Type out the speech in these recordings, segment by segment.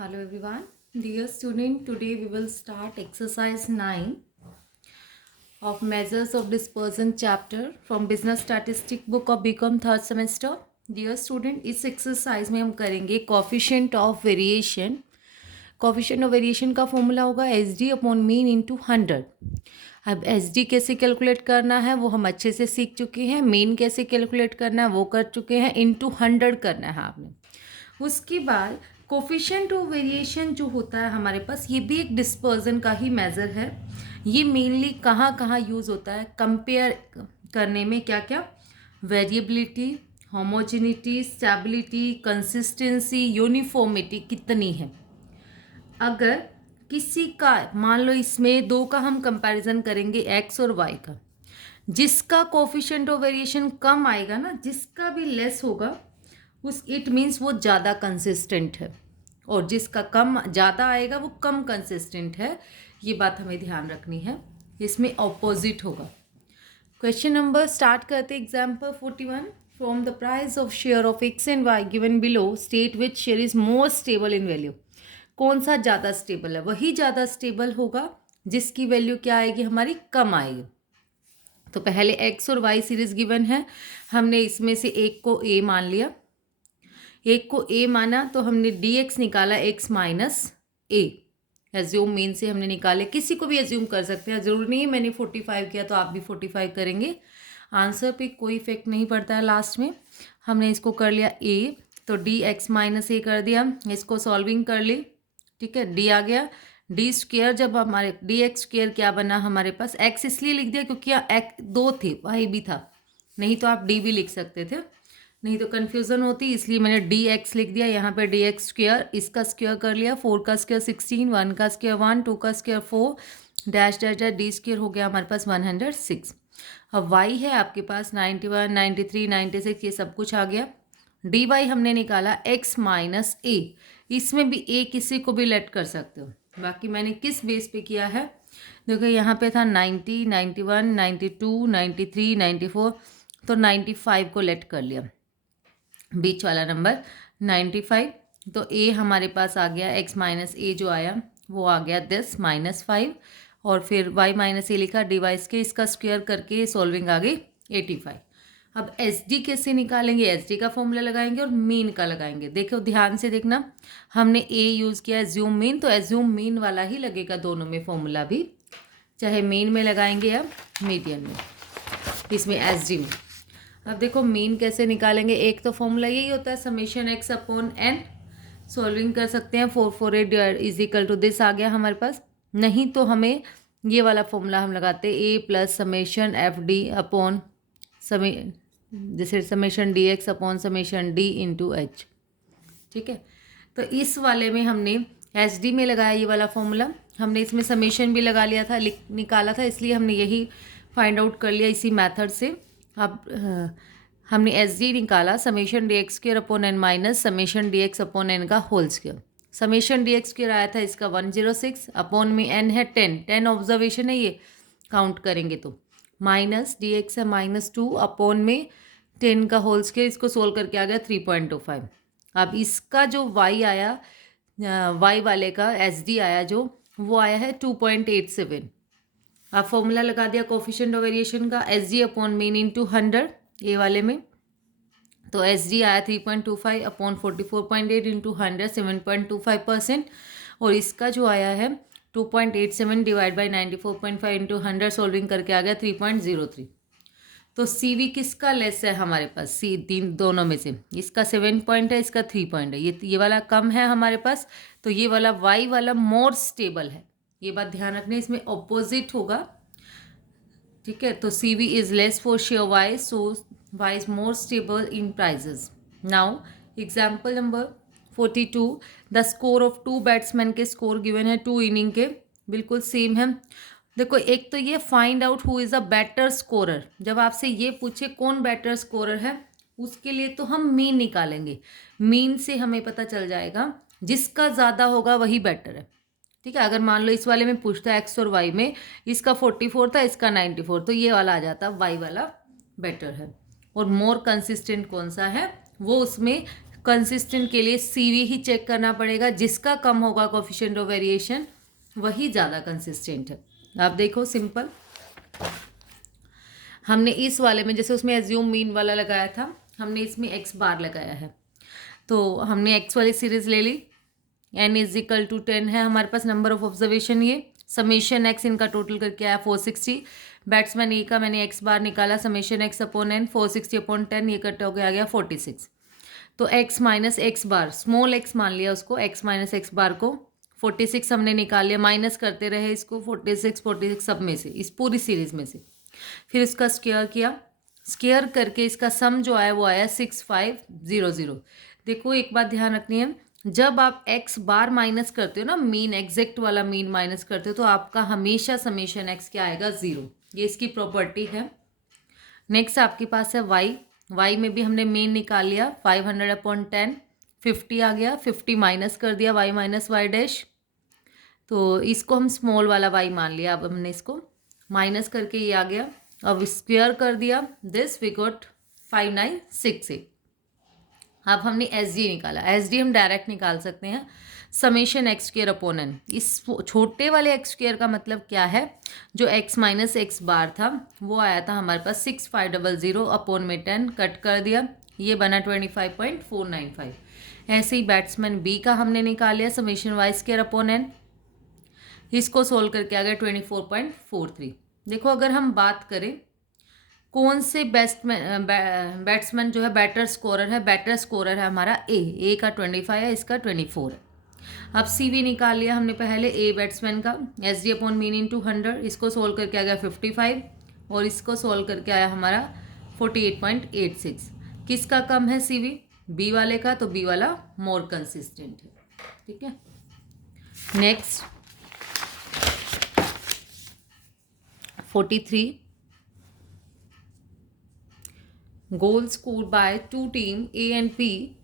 Hello everyone. Dear student, today we will start exercise 9 of measures of dispersion chapter from business statistic book of BCom third semester. Dear student, इस exercise में हम करेंगे coefficient of variation. Coefficient of variation का formula होगा SD upon mean into 100. अब SD कैसे calculate करना है वो हम अच्छे से सीख चुके हैं. मीन कैसे कैलकुलेट करना है वो कर चुके हैं. इंटू 100 करना है आपने. उसके बाद कोफिशिएंट ऑफ वेरिएशन जो होता है हमारे पास, ये भी एक डिस्पर्जन का ही मेज़र है. ये मेनली कहाँ कहाँ यूज़ होता है कंपेयर करने में, क्या क्या, variability, homogeneity, stability, consistency, uniformity कितनी है. अगर किसी का मान लो इसमें दो का हम कंपैरिजन करेंगे एक्स और वाई का, जिसका कोफिशिएंट ऑफ वेरिएशन कम आएगा ना, जिसका भी लेस होगा उस इट मीन्स वो ज़्यादा कंसिस्टेंट है, और जिसका कम ज़्यादा आएगा वो कम कंसिस्टेंट है. ये बात हमें ध्यान रखनी है. इसमें ऑपोजिट होगा. क्वेश्चन नंबर स्टार्ट करते. Example 41. From the price of share of X and Y given below state which share is more stable in value. कौन सा ज़्यादा स्टेबल है? वही ज़्यादा स्टेबल होगा जिसकी वैल्यू क्या आएगी हमारी, कम आएगी. तो पहले एक्स और वाई सीरीज गिवन है, हमने इसमें से एक को ए मान लिया. एक को ए माना तो हमने डी एक्स निकाला एक्स माइनस ए. एज्यूम मीन से हमने निकाले, किसी को भी एज्यूम कर सकते हैं, ज़रूरी नहीं है मैंने 45 किया तो आप भी 45 करेंगे. आंसर पे कोई इफेक्ट नहीं पड़ता है. लास्ट में हमने इसको कर लिया ए, तो डी एक्स माइनस ए कर दिया. इसको सॉल्विंग कर ली, ठीक है, डी आ गया. डी स्क्वेयर, जब हमारे डी एक्स स्क्वेयर क्या बना हमारे पास, एक्स इसलिए लिख दिया क्योंकि एक्स दो थे, वाई भी था, नहीं तो आप डी भी लिख सकते थे, नहीं तो कन्फ्यूज़न होती, इसलिए मैंने डी एक्स लिख दिया. यहाँ पे डी एक्स स्क्वेयर, इसका स्क्वेयर कर लिया, 4 का स्क्वेयर 16, 1 का स्क्वेयर 1, 2 का square 4, dash dash dash D square हो गया हमारे पास 106. अब वाई है आपके पास 91, 93, 96, ये सब कुछ आ गया. डी वाई हमने निकाला एक्स माइनस ए. इसमें भी ए किसी को भी लेट कर सकते हो. बाकी मैंने किस बेस पे किया है देखो, यहाँ पे था 90, 91, 92, 93, 94, तो 95 को लेट कर लिया, बीच वाला नंबर 95. तो ए हमारे पास आ गया, एक्स माइनस ए जो आया वो आ गया 10 -5, और फिर वाई माइनस ए लिखा डिवाइस के, इसका स्क्वायर करके सॉल्विंग आ गई 85. अब एस डी कैसे निकालेंगे? एस डी का फॉर्मूला लगाएंगे और मीन का लगाएंगे. देखो ध्यान से देखना, हमने ए यूज़ किया एज्यूम मीन, तो एज्यूम मीन वाला ही लगेगा दोनों में फॉर्मूला भी, चाहे मीन में लगाएंगे या मीडियन में, इसमें एस डी में. अब देखो मीन कैसे निकालेंगे. एक तो फॉर्मूला यही होता है summation X upon N. Solving कर सकते हैं, 448 इज इक्वल टू दिस आ गया हमारे पास. नहीं तो हमें ये वाला फॉर्मूला हम लगाते हैं, A plus summation F D upon जैसे summation D X upon summation D into H. ठीक है, तो इस वाले में हमने एच डी में लगाया ये वाला फॉर्मूला. हमने इसमें समेशन भी लगा लिया था, निकाला था, इसलिए हमने यही फाइंड आउट कर लिया इसी मेथड से. अब हमने एस डी निकाला, summation D X square upon N minus summation D X upon N का whole square. Summation D X square आया था इसका 106, अपॉन में एन है 10 ऑब्जर्वेशन है, ये काउंट करेंगे तो माइनस डी एक्स है -2, अपॉन में 10 का होल स्क्वेयर, इसको सोल्व करके आ गया 3.25. अब इसका जो वाई आया, वाई वाले का एस डी आया जो, वो आया है 2.87. आप फॉर्मूला लगा दिया कोफिशिएंट ऑफ वेरिएशन का, S G upon mean into 100 ए वाले में, तो एस जी आया 3.25 अपॉन 44.8 इंटू 100 7.25%. और इसका जो आया है 2.87 डिवाइड बाई 94.5 इंटू 100 सोल्विंग करके आ गया 3.03. तो सी वी किसका लेस है हमारे पास? सी तीन दोनों में से, इसका 7 पॉइंट है, इसका 3 पॉइंट है, ये वाला कम है हमारे पास, तो ये वाला वाई वाला मोर स्टेबल है. ये बात ध्यान रखने, इसमें ऑपोजिट होगा. ठीक है, तो C V is less for share Y, so Y is more stable in prices. Now example number 42. The score of 2 batsman के स्कोर गिवन है 2 इनिंग के, बिल्कुल सेम है. देखो एक तो ये find out who is a better scorer. जब आपसे ये पूछे कौन बेटर स्कोरर है, उसके लिए तो हम मीन निकालेंगे. मीन से हमें पता चल जाएगा जिसका ज़्यादा होगा वही बेटर है. ठीक है, अगर मान लो इस वाले में पूछता है एक्स और वाई में, इसका 44 था, इसका 94, तो ये वाला आ जाता, वाई वाला बेटर है. और मोर कंसिस्टेंट कौन सा है, वो उसमें कंसिस्टेंट के लिए CV ही चेक करना पड़ेगा, जिसका कम होगा कोफिशिएंट ऑफ वेरिएशन वही ज़्यादा कंसिस्टेंट है। आप देखो सिंपल, हमने इस वाले में जैसे उसमें एज्यूम मीन वाला लगाया था, हमने इसमें x बार लगाया है, तो हमने x वाली सीरीज ले ली, n इज इक्वल टू 10 है हमारे पास नंबर ऑफ ऑब्जर्वेशन, ये समेशन x इनका टोटल करके आया 460। बैट्समैन ए का मैंने x बार निकाला, summation x upon n 460 upon 10, ये कट हो गया 46। तो x माइनस एक्स बार, स्मॉल x मान लिया उसको, x माइनस एक्स बार को 46 हमने निकाल लिया, माइनस करते रहे इसको 46 सब में से, इस पूरी सीरीज में से। फिर इसका स्क्वायर किया, स्क्वायर करके इसका सम जो आया वो आया 6500। देखो एक बात ध्यान रखनी है, जब आप x बार माइनस करते हो ना, मीन एग्जैक्ट वाला मीन माइनस करते हो, तो आपका हमेशा समेशन x क्या आएगा 0, ये इसकी प्रॉपर्टी है। नेक्स्ट आपके पास है y में भी हमने मीन निकाल लिया, 500 अपॉन 10 50 आ गया, 50 माइनस कर दिया y माइनस वाई डैश, तो इसको हम स्मॉल वाला y मान लिया। अब हमने इसको माइनस करके ये आ गया, अब स्क्वायर कर दिया, दिस वी गॉट 5968। अब हमने एस डी निकाला, एस डी हम डायरेक्ट निकाल सकते हैं, summation X square upon N. इस छोटे वाले एक्स स्क्वायर का मतलब क्या है, जो एक्स माइनस एक्स बार था वो आया था हमारे पास 6500 अपॉन में 10 कट कर दिया, ये बना 25.495। ऐसे ही बैट्समैन बी का हमने निकाल लिया, summation Y square upon N, इसको सोल्व करके आ गया 24.43। देखो अगर हम बात करें कौन से बैट्समैन जो है बैटर स्कोरर है हमारा ए का 25 है, इसका 24 है। अब CV निकाल लिया हमने पहले ए बैट्समैन का, S D upon mean into 100, इसको सोल्व करके आ गया 55 और इसको सोल्व करके आया हमारा 48.86। किसका कम है CV? बी वाले का, तो बी वाला मोर कंसिस्टेंट है। ठीक है, next 43, goal scored by two team A and P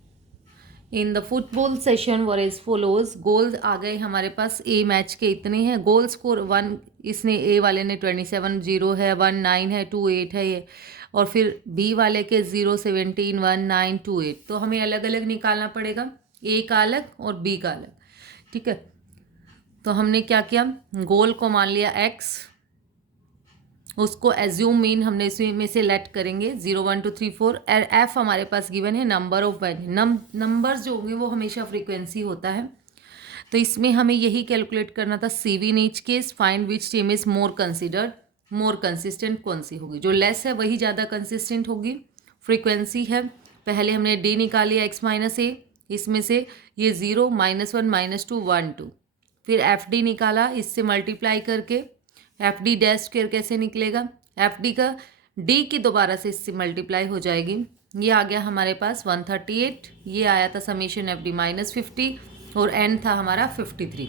in the football session were as follows। Goals आ गए हमारे पास, A मैच के इतने हैं, गोल स्कोर 1, इसने A वाले ने 27 0 है, 1 9 है, 2 8 है ये, और फिर B वाले के 0 17 1 9 2 8। तो हमें अलग अलग निकालना पड़ेगा, A का अलग और B का अलग। ठीक है, तो हमने क्या किया, गोल को मान लिया x, उसको एज्यूम मीन हमने इसमें से लेट करेंगे 0 1 2 3 4। एफ हमारे पास गिवन है नंबर ऑफ नंबर्स जो होंगे वो हमेशा फ्रीक्वेंसी होता है, तो इसमें हमें यही कैलकुलेट करना था। CV in each case find which team is more consistent, कौन सी होगी, जो लेस है वही ज़्यादा कंसिस्टेंट होगी। फ्रीक्वेंसी है, पहले हमने D निकाल लिया x माइनस ए, इसमें से ये 0 -1 -2 1 2, फिर FD निकाला, इससे मल्टीप्लाई करके FD डैश स्क्वायर कैसे निकलेगा, FD का D की दोबारा से इससे मल्टीप्लाई हो जाएगी, ये आ गया हमारे पास 138, ये आया था समेशन FD -50 और n था हमारा 53।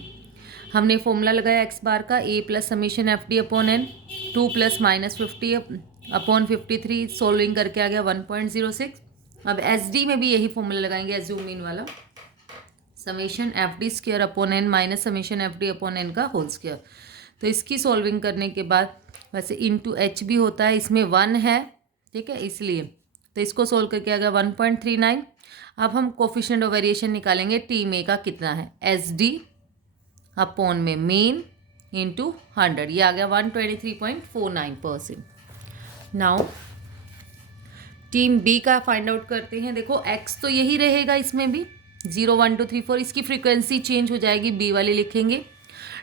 हमने फॉर्मूला लगाया x बार का, a plus summation FD upon n, 2 plus -50 upon 53, solving करके आ गया 1.06। अब SD में भी यही फॉर्मूला लगाएंगे, एज्यूम मीन वाला, summation FD square upon n minus summation FD upon n का होल स्क्वायर। तो इसकी सॉल्विंग करने के बाद, वैसे इंटू h भी होता है, इसमें 1 है, ठीक है, इसलिए तो इसको सोल्व करके आ गया 1.39। अब हम कोफिशिएंट ऑफ वेरिएशन निकालेंगे, टीम ए का कितना है, SD अपॉन में मीन इंटू 100, ये आ गया 123.49%। नाउ टीम बी का फाइंड आउट करते हैं। देखो x तो यही रहेगा, इसमें भी 0 1 2 3 4, इसकी फ्रीक्वेंसी चेंज हो जाएगी, बी वाली लिखेंगे।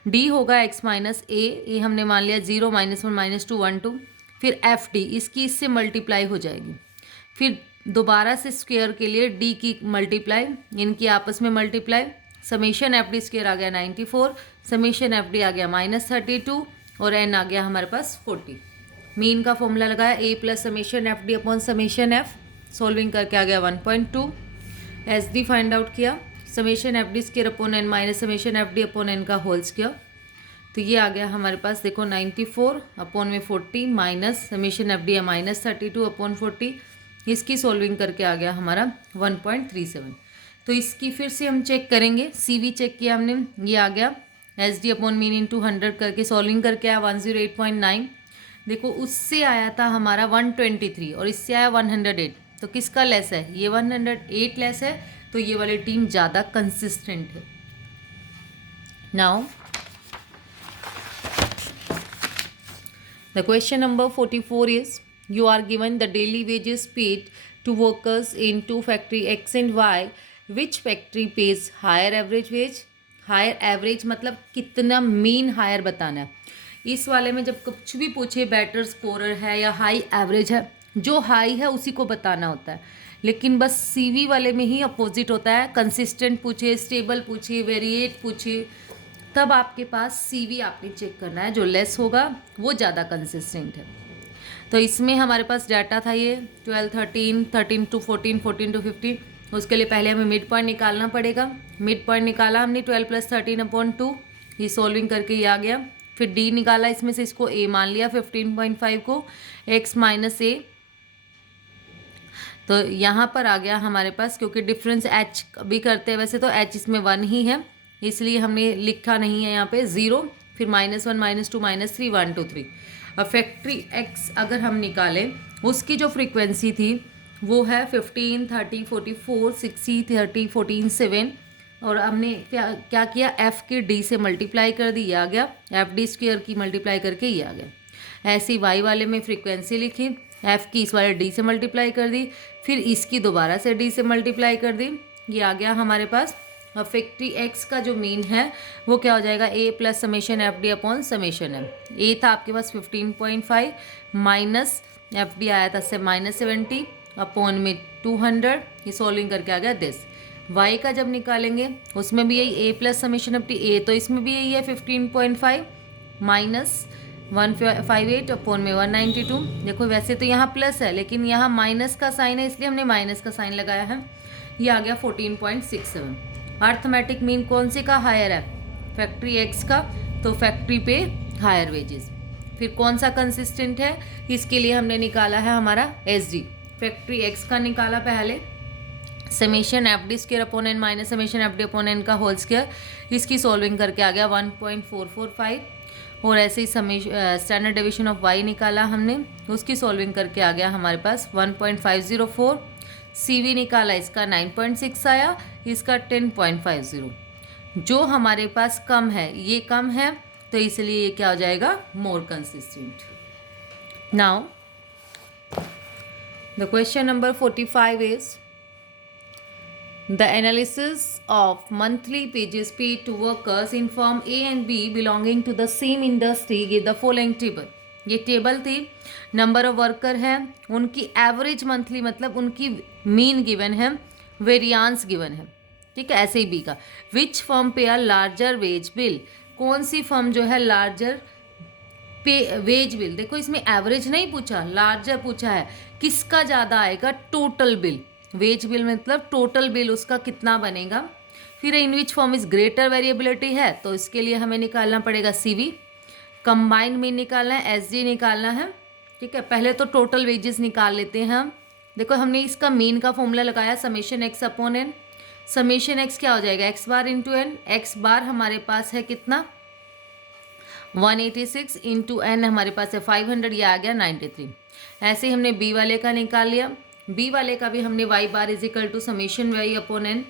D होगा x माइनस ए हमने मान लिया 0 -1 -2 1 2, फिर FD इसकी इससे मल्टीप्लाई हो जाएगी, फिर दोबारा से स्क्वायर के लिए D की मल्टीप्लाई, इनकी आपस में मल्टीप्लाई, समेशन FD स्क्वायर आ गया 94, समेशन FD आ गया -32 और n आ गया हमारे पास 40। मीन का फॉर्मूला लगाया, a plus summation FD upon summation f, solving करके आ गया 1.2। SD फाइंड आउट किया, summation FD square upon n minus summation FD upon n का होल स्क्वायर, तो ये आ गया हमारे पास, देखो 94 अपॉन में 40 माइनस समेशन FD है -32 अपॉन 40, इसकी सॉल्विंग करके आ गया हमारा 1.37। तो इसकी फिर से हम चेक करेंगे, CV चेक किया हमने, ये आ गया SD अपॉन मीन इंटू 100 करके सॉल्विंग करके आया 108.9। देखो उससे आया था हमारा 123 और इससे आया 108, तो किसका लेस है, ये 108 लेस है, तो ये वाली टीम ज़्यादा कंसिस्टेंट है. Now the question number 44 is, you are given the daily wages paid to workers in two factory X and Y. Which factory pays higher average wage? Higher average मतलब कितना mean higher बताना है. इस वाले में जब कुछ भी पूछे बेटर स्कोरर है या हाई एवरेज है, जो हाई है उसी को बताना होता है. लेकिन बस सीवी वाले में ही अपोजिट होता है. कंसिस्टेंट पूछे, स्टेबल पूछे, वेरिएट पूछे, तब आपके पास सीवी आपने चेक करना है. जो लेस होगा वो ज़्यादा कंसिस्टेंट है. तो इसमें हमारे पास डाटा था ये 12, 13, 13 to 14, 14 to 15. उसके लिए पहले हमें मिड पॉइंट निकालना पड़ेगा. मिड पॉइंट निकाला हमने 12 + 13/2. ये सॉल्विंग करके ये आ गया. फिर डी निकाला, इसमें से इसको ए मान लिया 15.5 को, एक्स माइनस ए. तो यहाँ पर आ गया हमारे पास, क्योंकि डिफरेंस एच भी करते हैं वैसे तो एच इसमें 1 ही है, इसलिए हमने लिखा नहीं है यहाँ पे 0. फिर -1, -2, -3, 1 2 3. अब फैक्ट्री एक्स अगर हम निकालें, उसकी जो फ्रीक्वेंसी थी वो है 15, 30, 44, 60, 30, 14, 7. और हमने क्या किया, एफ़ की डी से मल्टीप्लाई कर दी, ये आ गया. एफ डी स्क्वायर की मल्टीप्लाई करके ये आ गया. ऐसे ही वाई वाले में फ्रीक्वेंसी लिखी, एफ़ की इस वाले डी से मल्टीप्लाई कर दी, फिर इसकी दोबारा से डी से मल्टीप्लाई कर दी, ये आ गया हमारे पास. अब फैक्ट्री एक्स का जो मीन है वो क्या हो जाएगा, A plus summation F D upon summation M. A था आपके पास 15.5 माइनस एफ डी आया था से -70 अपॉन में 200. ये सॉल्विंग करके आ गया दिस. वाई का जब निकालेंगे उसमें भी यही A plus summation F D A, तो इसमें भी यही है 15.5 माइनस 158 अपॉन में 192. देखो वैसे तो यहाँ प्लस है लेकिन यहाँ माइनस का साइन है, इसलिए हमने माइनस का साइन लगाया है. ये आ गया 14.67. अर्थमेटिक मीन कौन से का हायर है, फैक्ट्री एक्स का, तो फैक्ट्री पे हायर वेजेस. फिर कौन सा कंसिस्टेंट है, इसके लिए हमने निकाला है हमारा एस डी. फैक्ट्री एक्स का निकाला पहले, summation F D square upon N minus summation F D upon N का होल स्क्वायर. इसकी सॉल्विंग करके आ गया 1.445. और ऐसे ही स्टैंडर्ड डेविएशन ऑफ वाई निकाला हमने, उसकी सॉल्विंग करके आ गया हमारे पास 1.504. सीवी निकाला, इसका 9.6 आया, इसका 10.50. जो हमारे पास कम है, ये कम है, तो इसलिए ये क्या हो जाएगा, more consistent. Now the question number 45 is, the analysis of monthly wages paid to workers in firm A and B belonging to the same industry give the following table. ये टेबल थी, नंबर ऑफ वर्कर है, उनकी average monthly मतलब उनकी mean given है, variance given है. ठीक है, ऐसे ही बी का. विच फर्म पे आर लार्जर वेज बिल, कौन सी फर्म जो है लार्जर पे वेज बिल. देखो इसमें एवरेज नहीं पूछा, लार्जर पूछा है. किसका ज़्यादा आएगा, टोटल बिल. वेज बिल मतलब टोटल बिल उसका कितना बनेगा. फिर in which firm is greater variability है, तो इसके लिए हमें निकालना पड़ेगा सीवी. कंबाइंड मीन निकालना है, एसजी निकालना है. ठीक है, पहले तो टोटल वेजेस निकाल लेते हैं हम. देखो हमने इसका मीन का फॉर्मूला लगाया, summation X upon N. Summation X क्या हो जाएगा, X bar into N. X bar हमारे पास है कितना, 186 इंटू एन हमारे पास है 500, ये आ गया 93. ऐसे ही हमने बी वाले का निकाल लिया. बी वाले का भी हमने Y bar is equal to summation Y upon N.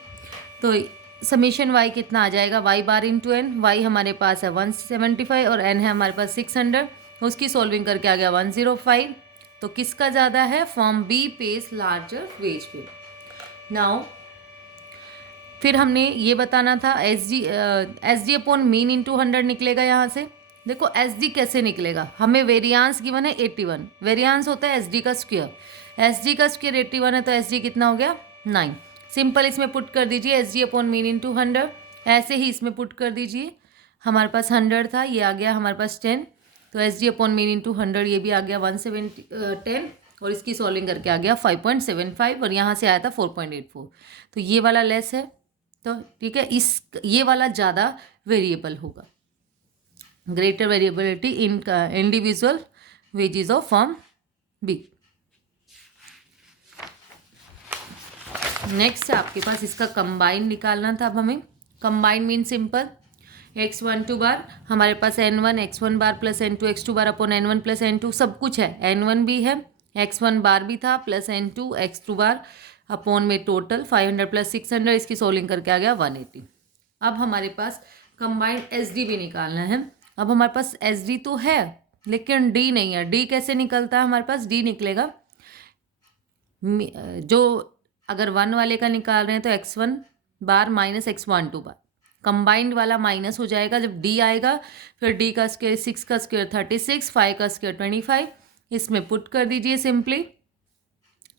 तो समेशन वाई कितना आ जाएगा, Y bar into N. Y हमारे पास है 175 और एन है हमारे पास 600. उसकी सॉल्विंग करके आ गया 105. तो किसका ज़्यादा है, form B pays larger wage पे. नाउ फिर हमने ये बताना था S D upon mean into 100 निकलेगा यहाँ से. देखो एस डी कैसे निकलेगा, हमें वेरियांस गिवन है 81. वेरियांस होता है एस डी का स्क्वायर. एस डी का स्क्वायर 81 है, तो एस डी कितना हो गया, 9. सिंपल इसमें पुट कर दीजिए S D upon mean into 100. ऐसे ही इसमें पुट कर दीजिए, हमारे पास 100 था, ये आ गया हमारे पास 10. तो S D upon mean into 100 ये भी आ गया 10. और इसकी सॉल्विंग करके आ गया 5.75 और यहाँ से आया था 4.84. तो ये वाला लेस है, तो ठीक है, ये वाला ज़्यादा वेरिएबल होगा. Greater variability in individual wages of firm B. Next आपके पास इसका कंबाइन निकालना था. अब हमें combine mean simple, x12 bar हमारे पास n1 x1 bar plus n2 x2 bar upon n1 plus n2 सब कुछ है. n1 भी है, x1 बार भी था plus n2 x2 bar upon में टोटल 500 प्लस 600, इसकी सोल्विंग करके आ गया 180। अब हमारे पास कंबाइंड एसडी भी निकालना है। अब हमारे पास एसडी तो है लेकिन डी नहीं है। डी कैसे निकलता है? हमारे पास डी निकलेगा जो अगर 1 वाले का निकाल रहे हैं तो x1 बार माइनस x12 बार, कंबाइंड वाला माइनस हो जाएगा जब डी आएगा। फिर डी का स्क्वायर 6 का स्क्वायर 36, 5 का स्क्वायर 25, इसमें पुट कर दीजिए simply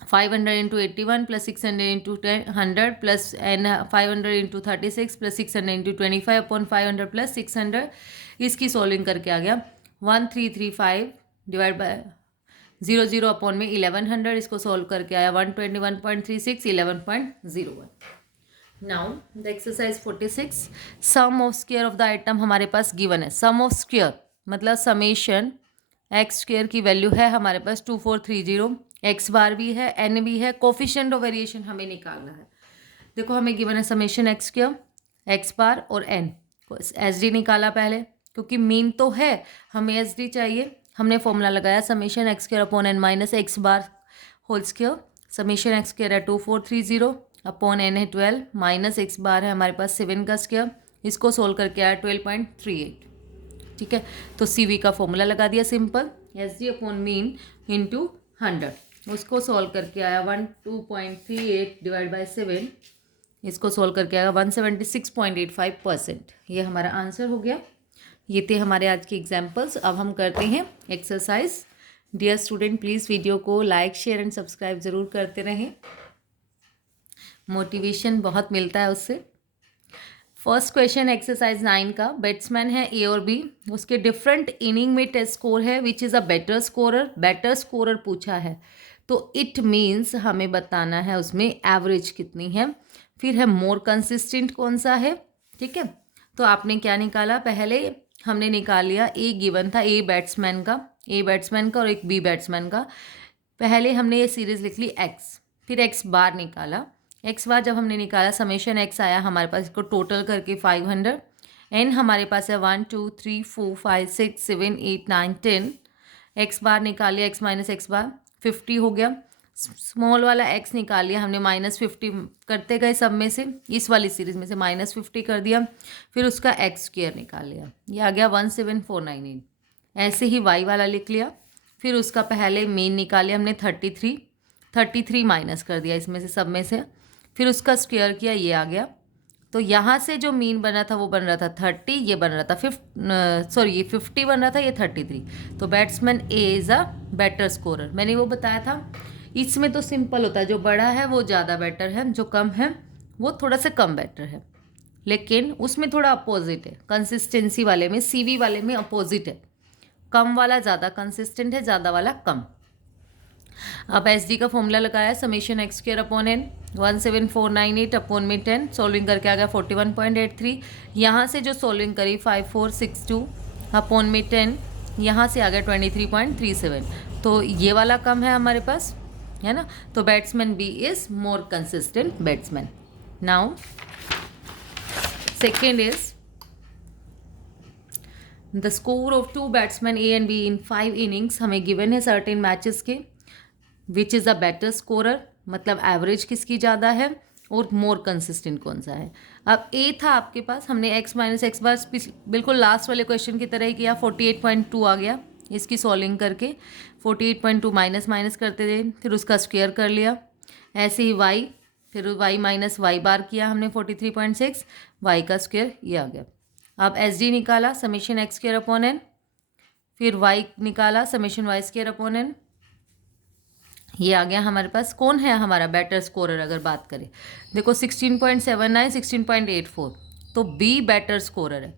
500 into 81 plus 600 into 100 plus N 500 into 36 plus 600 into 25 upon 500 plus 600, इसकी सोल्विंग करके आ गया 1335 डिवाइड बाय 00 अपॉन में 1100, इसको सोल्व करके आया 121.36 11.01। Now the exercise 46, sum of square of the item हमारे पास गिवन है। सम ऑफ स्क्वायर मतलब समेशन एक्स स्क्वायर की वैल्यू है हमारे पास 2430, एक्स बार भी है, एन भी है, कोफिशिएंट ऑफ वेरिएशन हमें निकालना है। देखो हमें गिवन है समेशन एक्स स्क्वायर, एक्स बार और एन। एस डी निकाला पहले क्योंकि मीन तो है, हमें एस डी चाहिए। हमने फॉर्मूला लगाया summation X square upon N minus X bar whole square. Summation X square है 2430 अपॉन एन है 12 माइनस एक्स बार है हमारे पास 7 का स्क्वायर, इसको सोल्व करके आया 12.38। ठीक है, तो सी वी का फॉर्मूला लगा दिया simple, S D upon mean into 100, उसको सोल्व करके आया 12.38 डिवाइड बाई 7, इसको सोल्व करके आएगा 176.85%। ये हमारा आंसर हो गया। ये थे हमारे आज के एग्जाम्पल्स। अब हम करते हैं exercise. Dear student please video को लाइक शेयर एंड सब्सक्राइब ज़रूर करते रहें, मोटिवेशन बहुत मिलता है उससे। फर्स्ट क्वेश्चन एक्सरसाइज 9 का, बैट्समैन है ए और बी, उसके डिफरेंट इनिंग में टेस्ट स्कोर है, विच is a better scorer. Better scorer पूछा है तो इट मीन्स हमें बताना है उसमें एवरेज कितनी है। फिर है मोर कंसिस्टेंट कौन सा है। ठीक है, तो आपने क्या निकाला, पहले हमने निकाल लिया ए गिवन था, ए बैट्समैन का और एक बी बैट्समैन का। पहले हमने ये सीरीज लिख ली एक्स, फिर एक्स बार निकाला। एक्स बार जब हमने निकाला समेशन एक्स आया हमारे पास, इसको टोटल करके 500। एन हमारे पास है 1 2 3 4 5 6 7 8 9 10। एक्स बार निकाल लिया, एक्स माइनस एक्स बार 50 हो गया। स्मॉल वाला एक्स निकाल लिया हमने, -50 करते गए सब में से, इस वाली सीरीज में से -50 कर दिया। फिर उसका एक्स स्क्वायर निकाल लिया, ये आ गया 17498। ऐसे ही वाई वाला लिख लिया, फिर उसका पहले मेन निकाल लिया हमने 33 माइनस कर दिया इसमें से सब में से, फिर उसका स्क्वायर किया, ये आ गया। तो यहाँ से जो मीन बना था वो बन रहा था 30, ये बन रहा था ये 50 बन रहा था, ये 33। तो batsman A is a better scorer. मैंने वो बताया था, इसमें तो सिंपल होता है, जो बड़ा है वो ज़्यादा बेटर है, जो कम है वो थोड़ा सा कम बेटर है। लेकिन उसमें थोड़ा अपोजिट है, कंसिस्टेंसी वाले में, सीवी वाले में अपोजिट है, कम वाला ज़्यादा कंसिस्टेंट है, ज़्यादा वाला कम। अब एस डी का फॉर्मूला लगाया summation X square upon N 17498 upon में 10, सोल्विंग करके आ गया 41.83। यहाँ से जो सोल्विंग करी 5462 अपॉन में 10, यहाँ से आ गया 23.37। तो ये वाला कम है हमारे पास, है ना। तो batsman B is more consistent batsman. Now second is the score of 2 batsman A and B in 5 innings. हमें गिवन है सर्टेन मैचेस के, which is a better scorer, मतलब एवरेज किसकी ज़्यादा है और मोर कंसिस्टेंट कौन सा है। अब ए था आपके पास, हमने एक्स माइनस एक्स बार बिल्कुल लास्ट वाले क्वेश्चन की तरह ही किया, 48.2 आ गया इसकी सॉल्विंग करके, 48.2 माइनस करते थे, फिर उसका स्क्वायर कर लिया। ऐसे ही वाई, फिर वाई माइनस वाई बार किया हमने 43.6, वाई का स्क्वायर ये आ गया। अब एस डी निकाला summation X square upon N, फिर वाई निकाला summation Y square upon N, ये आ गया हमारे पास। कौन है हमारा बेटर स्कोरर अगर बात करें, देखो 16.79 16.84, तो बी बेटर स्कोरर है।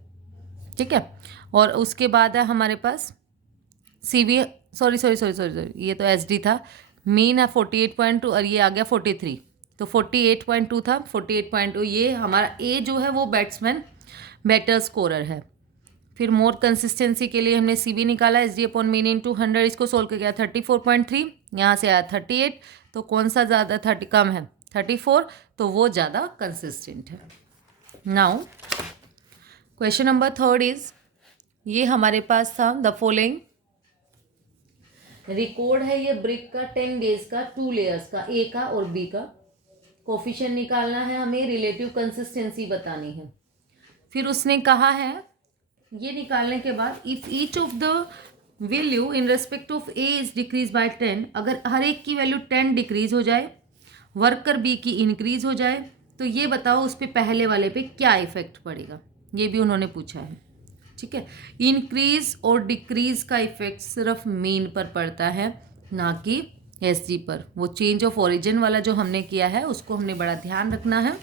ठीक है, और उसके बाद है हमारे पास सी वी, सॉरी ये तो एस डी था, मीन है 48.2 और ये आ गया 43, तो 48.2 था, 48.2 ये हमारा ए जो है वो बैट्समैन बेटर स्कोरर है। फिर मोर कंसिस्टेंसी के लिए हमने सी बी निकाला, S D upon mean into 100, इसको सोल्व कर गया 34.3, यहाँ से आया 38, तो कौन सा ज़्यादा 30 कम है 34, तो वो ज़्यादा कंसिस्टेंट है। नाउ क्वेश्चन नंबर 3 इज, ये हमारे पास था द फॉलोइंग रिकॉर्ड है, ये ब्रिक का 10 डेज का 2 लेयर्स का, ए का और बी का। कोफिशिएंट निकालना है हमें, रिलेटिव कंसिस्टेंसी बतानी है। फिर उसने कहा है ये निकालने के बाद if each of the value in respect of A is decrease by 10, अगर हर एक की वैल्यू 10 डिक्रीज हो जाए, वर्कर बी की इंक्रीज हो जाए, तो ये बताओ उस पर पहले वाले पे क्या इफेक्ट पड़ेगा, ये भी उन्होंने पूछा है। ठीक है, इंक्रीज और डिक्रीज का इफेक्ट सिर्फ मीन पर पड़ता है, ना कि एसजी पर। वो चेंज ऑफ ओरिजिन वाला जो हमने किया है उसको हमने बड़ा ध्यान रखना है।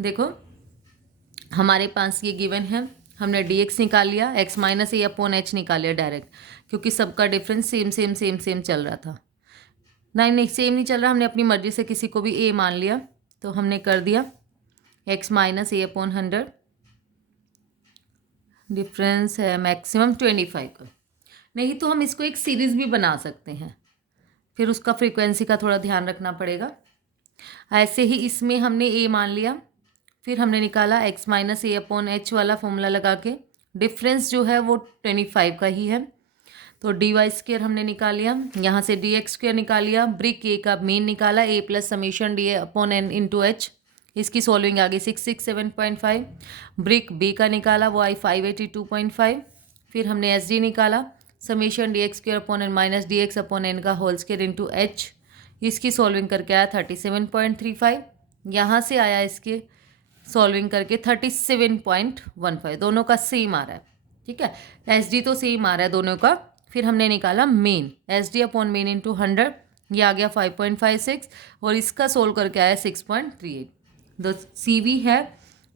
देखो हमारे पास ये गिवन है, हमने dx निकाल लिया, x माइनस ए अपॉन एच निकाल लिया डायरेक्ट, क्योंकि सबका difference same same same same चल रहा था। नहीं सेम नहीं चल रहा, हमने अपनी मर्जी से किसी को भी a मान लिया, तो हमने कर दिया x माइनस ए अपॉन 100, डिफरेंस है मैक्सिमम 25 का। नहीं तो हम इसको एक सीरीज भी बना सकते हैं, फिर उसका फ्रीक्वेंसी का थोड़ा ध्यान रखना पड़ेगा। ऐसे ही इसमें हमने a मान लिया, फिर हमने निकाला x माइनस ए अपॉन एच वाला फॉर्मूला लगा के, डिफरेंस जो है वो 25 का ही है, तो डी वाई स्क्वेयर हमने निकाल लिया, यहाँ से डी एक्स स्क्वेयर निकाल लिया, ब्रिक ए का मेन निकाला, A plus summation D A upon N into H, इसकी सॉल्विंग आ गई 667.5, ब्रिक बी का निकाला वो आई 582.5, फिर हमने एस डी निकाला, summation D X square upon N minus D X upon N का होल स्क्वेयर इंटू एच, इसकी सॉल्विंग करके आया 37.35, यहाँ से आया इसके सॉल्विंग करके 37.15, दोनों का सेम आ रहा है। ठीक है, एस डी तो सेम आ रहा है दोनों का। फिर हमने निकाला main, S D upon main into 100, ये आ गया 5.56, और इसका सोल्व करके आया 6.38। द सी वी है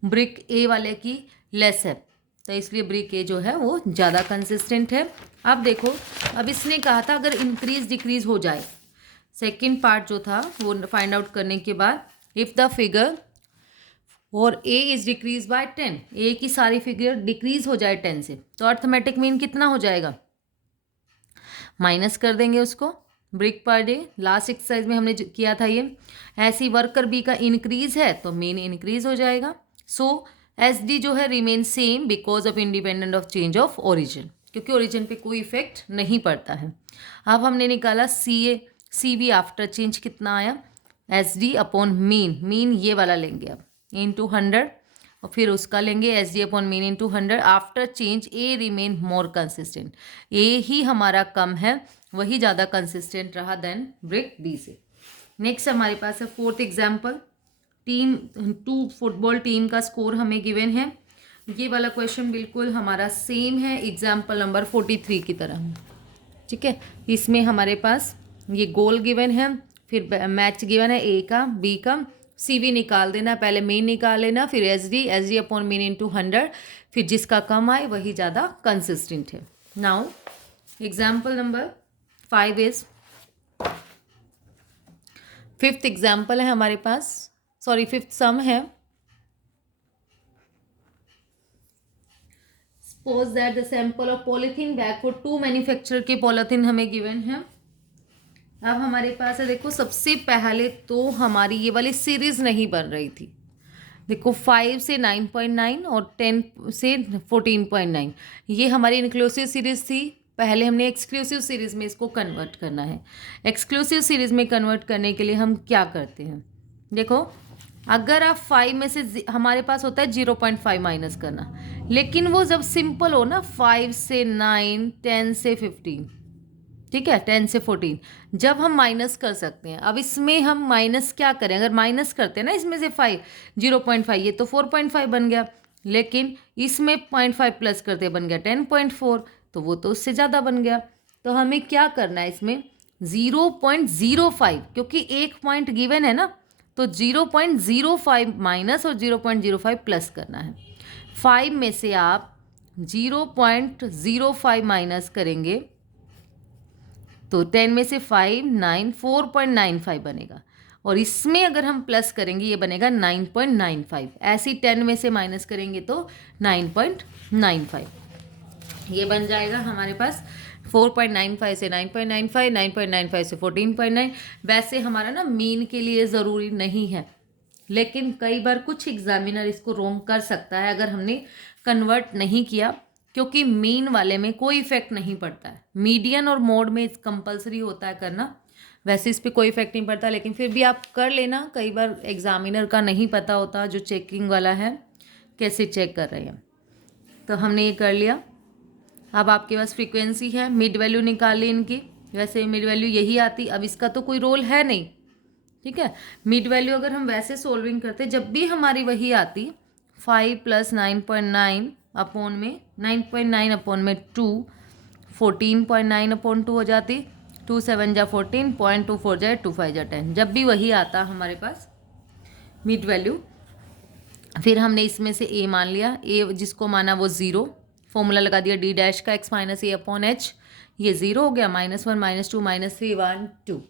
ब्रिक ए वाले की लेस है, तो इसलिए ब्रिक ए जो है वो ज़्यादा कंसिस्टेंट है। अब देखो, अब इसने कहा था अगर इंक्रीज डिक्रीज हो जाए, सेकेंड पार्ट जो था वो फाइंड आउट करने के बाद, इफ़ द फिगर और a is decrease by 10, a की सारी फिगर डिक्रीज हो जाए 10 से, तो अर्थमेटिक मीन कितना हो जाएगा, माइनस कर देंगे उसको, brick per day. Last exercise में हमने किया था ये। ऐसी वर्कर बी का इंक्रीज है तो मीन इंक्रीज हो जाएगा। सो एस डी जो है remain same because of independent of change of origin, क्योंकि ओरिजिन पे कोई इफेक्ट नहीं पड़ता है। अब हमने निकाला सी बी आफ्टर चेंज कितना आया, एस डी अपॉन मीन ये वाला लेंगे अब इंटू 100, और फिर उसका लेंगे S D upon mean into 100। After change A remain more consistent, A ही हमारा कम है, वही ज़्यादा कंसिस्टेंट रहा देन ब्रिक बी से। नेक्स्ट हमारे पास है fourth example, team 2 football team का स्कोर हमें गिवन है। ये वाला क्वेश्चन बिल्कुल हमारा सेम है एग्जाम्पल नंबर 43 की तरह। ठीक है, इसमें हमारे पास ये गोल गिवन है, फिर मैच गिवन है ए का बी का, सी वी निकाल देना, पहले मेन निकाल लेना, फिर S D upon mean into 100, फिर जिसका कम आए वही ज़्यादा कंसिस्टेंट है। Now example number 5 is, fifth example है हमारे पास, सॉरी फिफ्थ सम है। Suppose that the sample of polythene bag for 2 manufacturer के पॉलीथीन हमें गिवन है। अब हमारे पास है, देखो सबसे पहले तो हमारी ये वाली सीरीज नहीं बन रही थी। देखो 5 से 9.9 और 10 से 14.9, ये हमारी इंक्लूसिव सीरीज थी। पहले हमने एक्सक्लूसिव सीरीज में इसको कन्वर्ट करना है। एक्सक्लूसिव सीरीज में कन्वर्ट करने के लिए हम क्या करते हैं, देखो अगर आप 5 में से, हमारे पास होता है 0.5 माइनस करना, लेकिन वो जब सिंपल हो ना, 5 से 9, 10 से 15, ठीक है, 10 से 14, जब हम माइनस कर सकते हैं। अब इसमें हम माइनस क्या करें, अगर माइनस करते हैं ना इसमें से 5, 0.5, ये तो 4.5 बन गया, लेकिन इसमें 0.5 प्लस करते बन गया 10.4, तो वो तो उससे ज़्यादा बन गया। तो हमें क्या करना है इसमें 0.05, क्योंकि एक पॉइंट गिवन है ना, तो 0.05 माइनस और 0.05 प्लस करना है। 5 में से आप 0.05 माइनस करेंगे तो 10 में से 5, 9, 4.95 बनेगा, और इसमें अगर हम प्लस करेंगे ये बनेगा 9.95। ऐसी 10 में से माइनस करेंगे तो 9.95, ये बन जाएगा हमारे पास 4.95 से 9.95, 9.95 से 14.9। वैसे हमारा ना मीन के लिए ज़रूरी नहीं है, लेकिन कई बार कुछ एग्जामिनर इसको रोंग कर सकता है अगर हमने कन्वर्ट नहीं किया, क्योंकि मीन वाले में कोई इफेक्ट नहीं पड़ता है। मीडियन और मोड में कंपलसरी होता है करना, वैसे इस पे कोई इफेक्ट नहीं पड़ता, लेकिन फिर भी आप कर लेना, कई बार एग्जामिनर का नहीं पता होता, जो चेकिंग वाला है कैसे चेक कर रहे हैं। तो हमने ये कर लिया। अब आपके पास फ्रीक्वेंसी है, मिड वैल्यू निकाल ली इनकी, वैसे मिड वैल्यू यही आती, अब इसका तो कोई रोल है नहीं, ठीक है। मिड वैल्यू अगर हम वैसे सोल्विंग करते, जब भी हमारी वही आती 5 + 9.9 अपॉन में 9.9 अपॉन में 2, 14.9 अपॉन 2 हो जाती, 2 7 जा 14, 0.24 जाए 2 5 जा 10, जब भी वही आता हमारे पास मिड वैल्यू। फिर हमने इसमें से ए मान लिया, ए जिसको माना वो 0, फॉर्मूला लगा दिया डी डैश का x - a अपॉन एच, ये 0 हो गया, -1 -2 -3 1 2।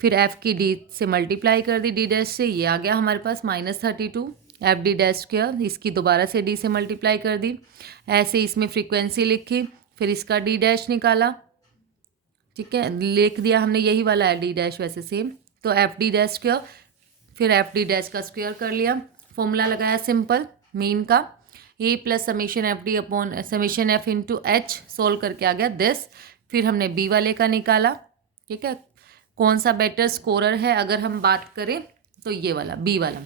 फिर f की d से मल्टीप्लाई कर दी डी डैश से, ये आ गया हमारे पास -32 एफ डी डैश किया, इसकी दोबारा से d से मल्टीप्लाई कर दी, ऐसे इसमें फ्रीक्वेंसी लिखी, फिर इसका d डैश निकाला, ठीक है, लिख दिया हमने, यही वाला है d डैश वैसे सेम, तो एफ डी डैश किया, फिर एफ डी डैश का स्क्वायर कर लिया, फॉर्मूला लगाया सिंपल मीन का, a plus summation F D upon summation F into H, solve करके आ गया दिस। फिर हमने b वाले का निकाला, ठीक है, कौन सा बेटर स्कोरर है अगर हम बात करें तो ये वाला b वाला।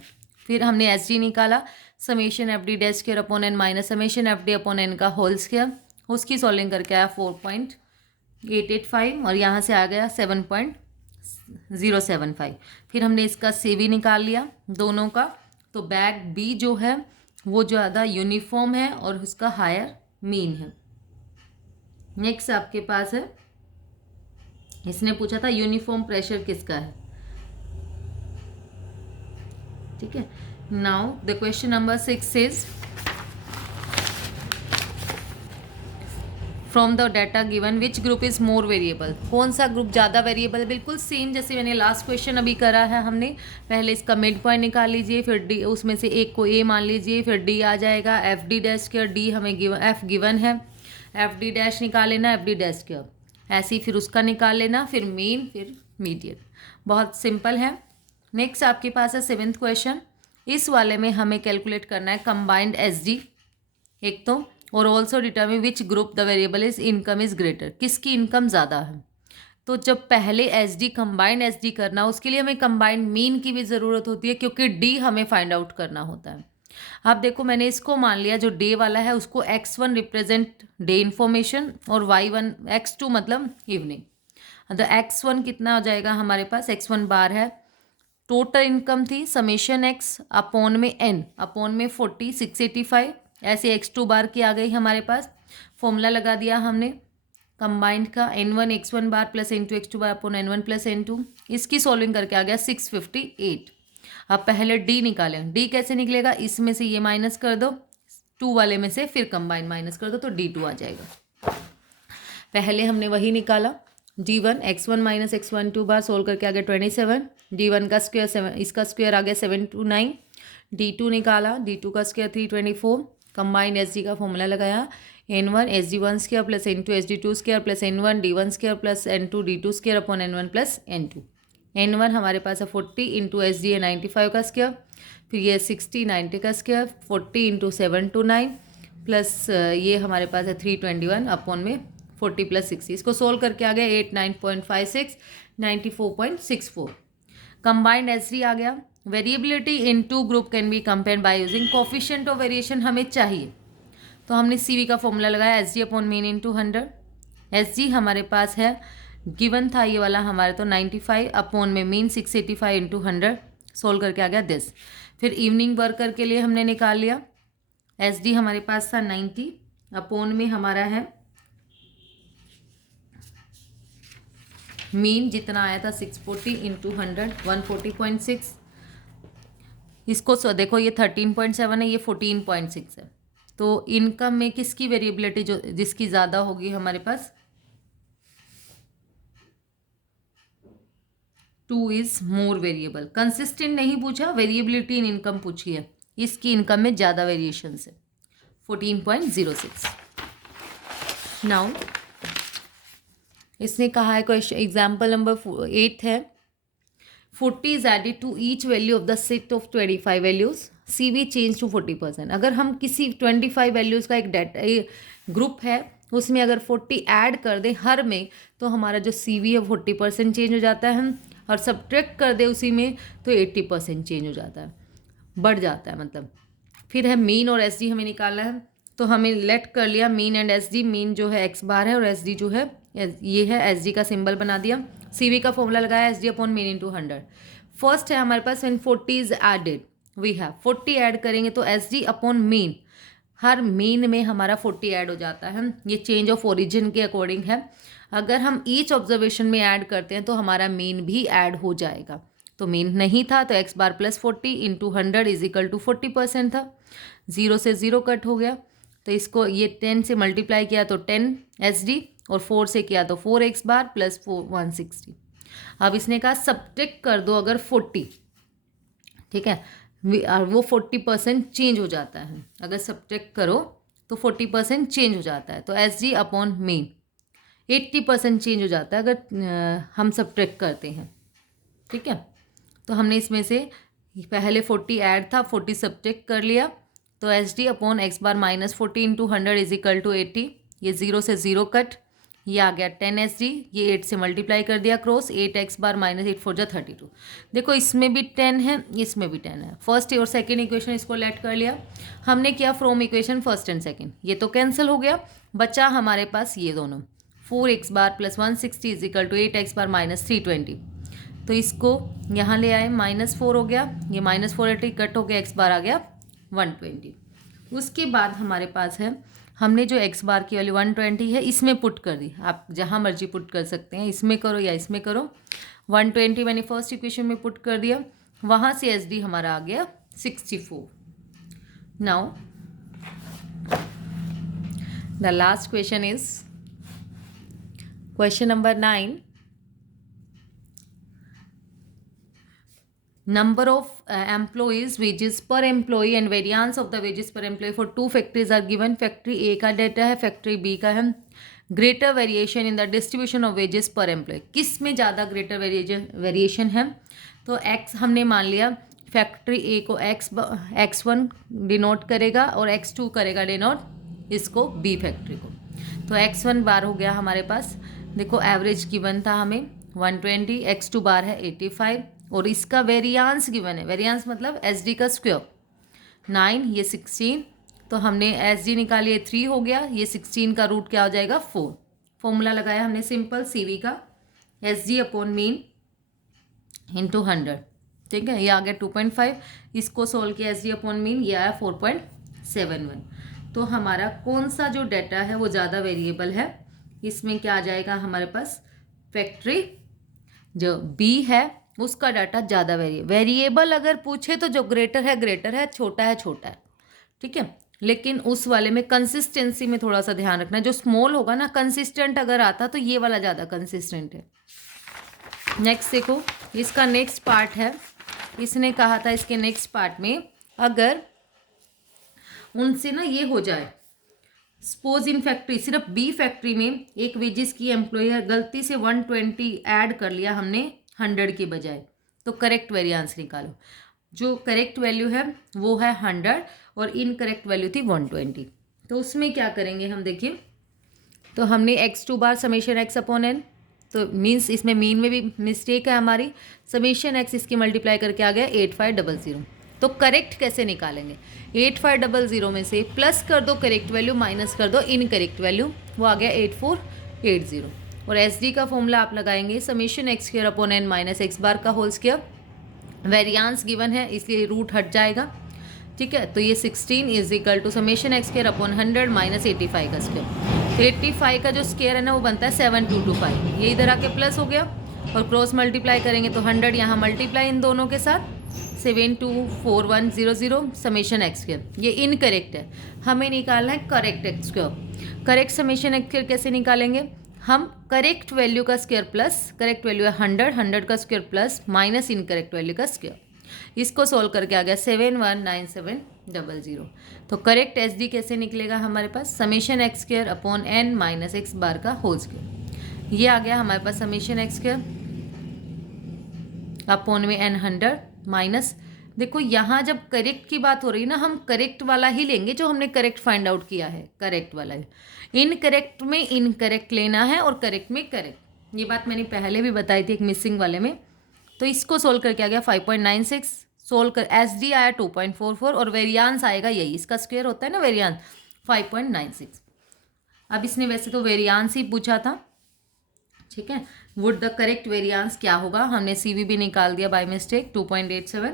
फिर हमने एस डी निकाला, summation F D dash square upon N minus summation F D upon N का होल स्क्वायर, उसकी सॉल्विंग करके आया 4.885 और यहाँ से आ गया 7.075। फिर हमने इसका सी भी निकाल लिया दोनों का, तो बैग बी जो है वो ज़्यादा यूनिफॉर्म है और उसका हायर मीन है। नेक्स्ट आपके पास है, इसने पूछा था यूनिफॉर्म प्रेशर किसका है, ठीक है। Now the question number 6 is from the data given which group is more variable, कौन सा ग्रुप ज़्यादा वेरिएबल है। बिल्कुल सेम जैसे मैंने लास्ट क्वेश्चन अभी करा है हमने, पहले इसका मिड पॉइंट निकाल लीजिए, फिर डी उसमें से एक को ए मान लीजिए, फिर डी आ जाएगा, एफ डी डैश के डी हमें गिवन एफ गिवन है, एफ डी डैश निकाल लेना, एफ डी डैश के ऐसे ही फिर उसका निकाल लेना, फिर मीन, फिर मीडियन, बहुत सिंपल है। नेक्स्ट आपके पास है 7th क्वेश्चन, इस वाले में हमें कैलकुलेट करना है कंबाइंड एस डी एक तो, और also determine which group the variable is income is greater, किसकी इनकम ज़्यादा है। तो जब पहले S D combined S D करना, उसके लिए हमें कंबाइंड मीन की भी ज़रूरत होती है, क्योंकि डी हमें फाइंड आउट करना होता है। अब देखो मैंने इसको मान लिया, जो डे वाला है उसको x1 रिप्रेजेंट डे इन्फॉर्मेशन और y1 x2 मतलब इवनिंग। द x1 कितना हो जाएगा हमारे पास, x1 बार है, टोटल इनकम थी समेशन x अपॉन में n अपॉन में 40 685, ऐसे x2 बार की आ गई हमारे पास, फॉर्मूला लगा दिया हमने कंबाइंड का, n1 x1 bar plus n2 x2 bar upon n1 plus n2, इसकी सॉल्विंग करके आ गया 658। अब पहले d निकालें, d कैसे निकलेगा, इसमें से ये माइनस कर दो, 2 वाले में से फिर कंबाइंड माइनस कर दो तो d2 आ जाएगा। पहले हमने वही निकाला, d1 x1 माइनस x1 2 बार सोल्व करके आ गया 27, d1 का स्क्वायर 7, इसका स्क्वायर आ गया 729, d2 निकाला, d2 का स्क्वायर 324, कंबाइंड एस डी का फॉर्मूला लगाया, n1 SD1 square plus n2 SD2 square plus n1 D1 square plus n2 D2 square upon n1 plus n2। n1 हमारे पास है 40 इंटू एस डी है 95 का स्क्वायर, फिर ये 60 90 का स्क्वायर, 40 इंटू 729 प्लस ये हमारे पास है 321 अपॉन में 40 प्लस 60, इसको सोल्व करके आ गया 89.56 94.64। कंबाइंड एस डी आ गया। Variability in two group can be compare by using coefficient of variation हमें चाहिए, तो हमने सी वी का फॉर्मूला लगाया, S D upon mean into 100। S D हमारे पास है गिवन था ये वाला हमारे, तो 95 अपॉन में मीन 685 इंटू 100, सोल्व करके आ गया दिस। फिर इवनिंग वर्कर के लिए हमने निकाल लिया, एस डी हमारे पास था 90 अपॉन में हमारा है मीन जितना आया था 640 इंटू 100 140.6, इसको देखो ये 13.7 है, ये 14.6 है, तो इनकम में किसकी वेरिएबिलिटी जो जिसकी ज़्यादा होगी हमारे पास, 2 इज मोर वेरिएबल। कंसिस्टेंट नहीं पूछा, वेरिएबिलिटी इन इनकम पूछी है, इसकी इनकम में ज़्यादा वेरिएशन है 14.06। नाउ इसने कहा है क्वेश्चन एग्जाम्पल नंबर 8 है, 40 is added to each value of the set of 25 values, C V change to 40%। अगर हम किसी 25 वैल्यूज़ का एक डाटा ग्रुप है उसमें अगर 40 ऐड कर दें हर में तो हमारा जो CV है 40% चेंज हो जाता है, और सब्ट्रैक्ट कर दे उसी में तो 80% चेंज हो जाता है, बढ़ जाता है मतलब। फिर है मीन और SD हमें निकालना है, तो हमें लेट कर लिया मीन एंड SD। मीन जो है x बार है और SD जो है ये है, SD का सिंबल बना दिया, CV का फॉर्मूला लगाया SD upon mean into 100। First है हमारे पास when 40 is added we have 40 add करेंगे तो SD अपॉन मीन, हर मीन में हमारा 40 ऐड हो जाता है। ये चेंज ऑफ ओरिजिन के अकॉर्डिंग है। अगर हम ईच ऑब्जर्वेशन में ऐड करते हैं तो हमारा मीन भी ऐड हो जाएगा। तो मीन नहीं था तो x bar plus 40 into 100 is equal to 40% था। 0 से 0 कट हो गया, तो इसको ये 10 से मल्टीप्लाई किया तो 10 SD, और 4 से किया तो 4x बार प्लस 160। अब इसने कहा सब्ट्रैक्ट कर दो अगर 40, ठीक है, और वो 40% चेंज हो जाता है। अगर सब्ट्रैक्ट करो तो 40% चेंज हो जाता है, तो SD अपॉन मीन 80% चेंज हो जाता है अगर हम सब्ट्रैक्ट करते हैं, ठीक है। तो हमने इसमें से पहले 40 ऐड था, 40 सब्ट्रैक्ट कर लिया, तो SD upon x bar minus 40 into 100 is equal to 80। ये 0 से 0 कट, ये आ गया 10 SD, ये 8 से मल्टीप्लाई कर दिया क्रॉस, 8x बार माइनस 8 4 जा 32। देखो इसमें भी 10 है, इसमें भी 10 है। फर्स्ट और सेकेंड इक्वेशन इसको लेट कर लिया हमने, किया from equation first and second, ये तो कैंसिल हो गया, बचा हमारे पास ये दोनों 4x bar plus 160 is equal to 8x bar minus 320। तो इसको यहाँ ले आए, -4 हो गया, ये -480 कट हो गया, x बार आ गया 120। उसके बाद हमारे पास है, हमने जो x बार की वैल्यू 120 है इसमें पुट कर दी, आप जहाँ मर्जी पुट कर सकते हैं, इसमें करो या इसमें करो। 120 मैंने फर्स्ट इक्वेशन में पुट कर दिया, वहाँ से SD हमारा आ गया 64। Now the last question is question number 9। Number of employees, wages per employee and variance of the wages per employee for two factories are given. Factory A का data है, factory B का है। Greater variation in the distribution of wages पर employ, किस में ज़्यादा greater variation है? तो x हमने मान लिया फैक्ट्री A को x1 डिनोट करेगा और x2 करेगा डिनोट इसको B फैक्ट्री को। तो x1 बार हो गया हमारे पास, देखो एवरेज गिवन था हमें 120, x2 बार है 85, और इसका वेरियांस गिवन है, वेरियांस मतलब SD का स्क्वायर 9, ये 16, तो हमने SD निकाली, ये 3 हो गया, ये 16 का रूट क्या हो जाएगा 4। फॉर्मूला लगाया हमने सिंपल CV का, SD अपॉन मीन इंटू 100, ठीक है, ये आ गया 2.5, इसको सोल्व किया SD अपॉन मीन, ये आया 4.71। तो हमारा कौन सा जो डाटा है वो ज़्यादा वेरिएबल है, इसमें क्या आ जाएगा हमारे पास, फैक्ट्री जो B है उसका डाटा ज़्यादा वेरिएबल अगर पूछे तो जो ग्रेटर है, छोटा है, ठीक है। लेकिन उस वाले में कंसिस्टेंसी में थोड़ा सा ध्यान रखना, जो स्मॉल होगा ना, कंसिस्टेंट अगर आता तो ये वाला ज़्यादा कंसिस्टेंट है। नेक्स्ट देखो, इसका नेक्स्ट पार्ट है, इसने कहा था इसके नेक्स्ट पार्ट में अगर उनसे ना ये हो जाए, सपोज इन फैक्ट्री सिर्फ B फैक्ट्री में एक वेजेस की एम्प्लॉयर गलती से 120 ऐड कर लिया हमने 100 के बजाय, तो करेक्ट वेरिएंस निकालो। जो करेक्ट वैल्यू है वो है 100 और इनकरेक्ट वैल्यू थी 120। तो उसमें क्या करेंगे हम, देखिए, तो हमने x2 बार समेशन x अपॉन n, तो मीन्स इसमें मीन में भी मिस्टेक है हमारी, समेशन x इसकी मल्टीप्लाई करके आ गया 8500। तो करेक्ट कैसे निकालेंगे, 8500 में से प्लस कर दो करेक्ट वैल्यू, माइनस कर दो इनकरेक्ट वैल्यू, वो आ गया 8480। और SD का फॉर्मूला आप लगाएंगे summation x square upon n minus x बार का होल स्क्वायर, वेरियांस गिवन है इसलिए रूट हट जाएगा, ठीक है। तो ये 16 is equal to summation X square upon 100 minus 85 का स्क्वायर। तो 85 का जो स्क्वायर है ना वो बनता है 7225, ये इधर आके प्लस हो गया, और क्रॉस मल्टीप्लाई करेंगे तो 100 यहाँ मल्टीप्लाई इन दोनों के साथ, 724100 समेशन एक्स स्क्वायर। ये इनकरेक्ट है, हमें निकालना है correct x square. Correct summation X square कैसे निकालेंगे हम, करेक्ट वैल्यू का स्क्वायर प्लस, करेक्ट वैल्यू है 100 का square plus minus incorrect value का स्क्वायर, इसको सोल्व करके आ गया 719700। तो करेक्ट SD कैसे निकलेगा हमारे पास, summation X square upon n minus X bar का होल स्क्वायर। ये आ गया हमारे पास समेशन एक्स स्क्वायर अपॉन में n 100 माइनस देखो यहाँ जब करेक्ट की बात हो रही है ना, हम करेक्ट वाला ही लेंगे जो हमने करेक्ट फाइंड आउट किया है, करेक्ट वाला ही। इनकरेक्ट में इनकरेक्ट लेना है और करेक्ट में करेक्ट। ये बात मैंने पहले भी बताई थी एक मिसिंग वाले में। तो इसको सोल्व करके आ गया 5.96, सोल्व कर एस डी आया 2.44 और वेरियांस आएगा यही, इसका स्क्वायर होता है ना वेरियांस, 5.96। अब इसने वैसे तो वेरियांस ही पूछा था, ठीक है। वुड द करेक्ट वेरियांस क्या होगा, हमने सी भी निकाल दिया बाय मिस्टेक 2.87,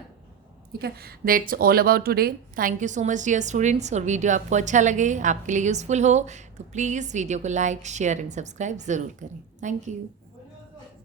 ठीक है। That's all about today. Thank you so much dear students. और वीडियो आपको अच्छा लगे, आपके लिए यूज़फुल हो तो प्लीज़ वीडियो को लाइक शेयर एंड सब्सक्राइब ज़रूर करें। Thank you.